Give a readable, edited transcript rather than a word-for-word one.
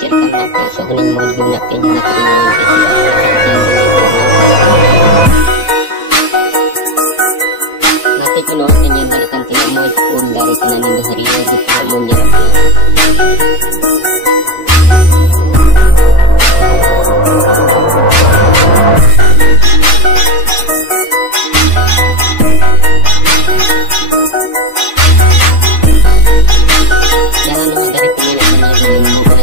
cek kan napasok ni mo gunak kanya na kriminal nanti kuno kanya balikan tinggal mo pun dari kananin di hari di kamu nyerap jangan lupa dari penilaian yang membuat